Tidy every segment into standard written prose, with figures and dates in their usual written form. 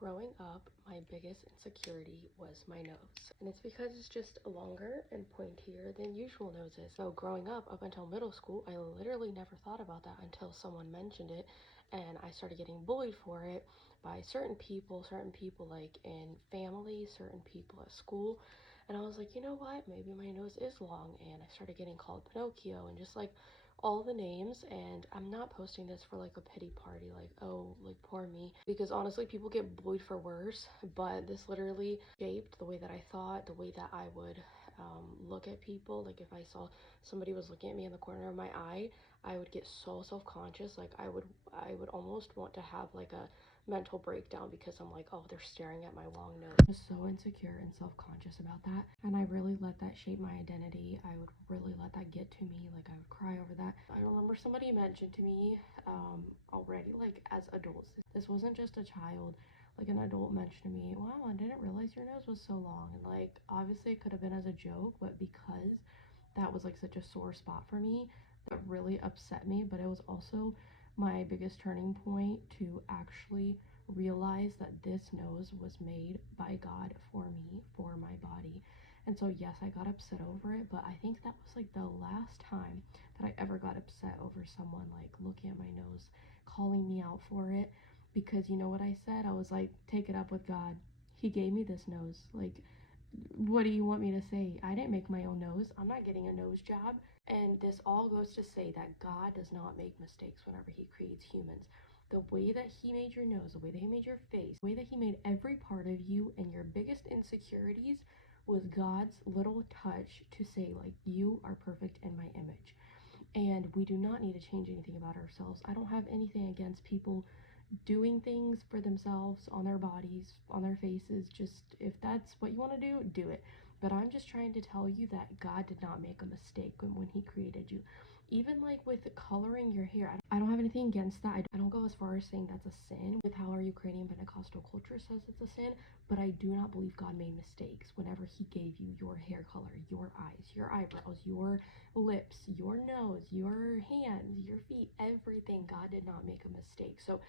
Growing up, my biggest insecurity was my nose. And it's because it's just longer and pointier than usual noses. So growing up until middle school, I literally never thought about that until someone mentioned it. And I started getting bullied for it by certain people like in family, certain people at school. And I was like, you know what? Maybe my nose is long. And I started getting called Pinocchio and just like all the names. And I'm not posting this for like a pity party, like, oh, like poor me, because honestly people get bullied for worse, but this literally shaped the way that I thought, the way that I would look at people. Like if I saw somebody was looking at me in the corner of my eye, I would get so self-conscious. Like I would almost want to have like a mental breakdown because I'm like, oh, they're staring at my long nose. I was so insecure and self-conscious about that, and I really let that shape my identity. I would really let that get to me. Like I would cry over that. I remember somebody mentioned to me already, like as adults, this wasn't just a child, like an adult mentioned to me, wow, I didn't realize your nose was so long. And like obviously it could have been as a joke, but because that was like such a sore spot for me, that really upset me. But it was also my biggest turning point to actually realize that this nose was made by God for me, for my body. And so yes, I got upset over it, but I think that was like the last time that I ever got upset over someone like looking at my nose, calling me out for it. Because you know what I said? I was like, take it up with God. He gave me this nose. Like, what do you want me to say? I didn't make my own nose. I'm not getting a nose job. And this all goes to say that God does not make mistakes whenever he creates humans. The way that he made your nose, the way that he made your face, the way that he made every part of you and your biggest insecurities was God's little touch to say, like, you are perfect in my image. And we do not need to change anything about ourselves. I don't have anything against people doing things for themselves on their bodies, on their faces. Just if that's what you want to do it. But I'm just trying to tell you that God did not make a mistake when he created you. Even like with coloring your hair, I don't have anything against that. I don't go as far as saying that's a sin with how our Ukrainian Pentecostal culture says it's a sin, but I do not believe God made mistakes whenever he gave you your hair color, your eyes, your eyebrows, your lips, your nose, your hands, your feet, everything. God did not make a mistake. So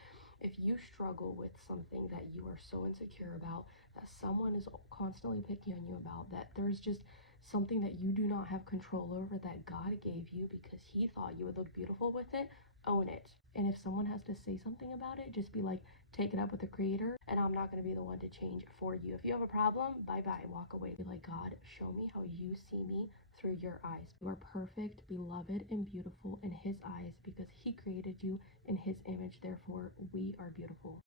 if you struggle with something that you are so insecure about, that someone is constantly picking on you about, that there's just something that you do not have control over that God gave you because he thought you would look beautiful with it, own it. And if someone has to say something about it, just be like, take it up with the creator, and I'm not going to be the one to change it for you. If you have a problem, bye bye, walk away. Be like, God, show me how you see me through your eyes. You are perfect, beloved, and beautiful in his eyes because he created you in his image. Therefore, we are beautiful.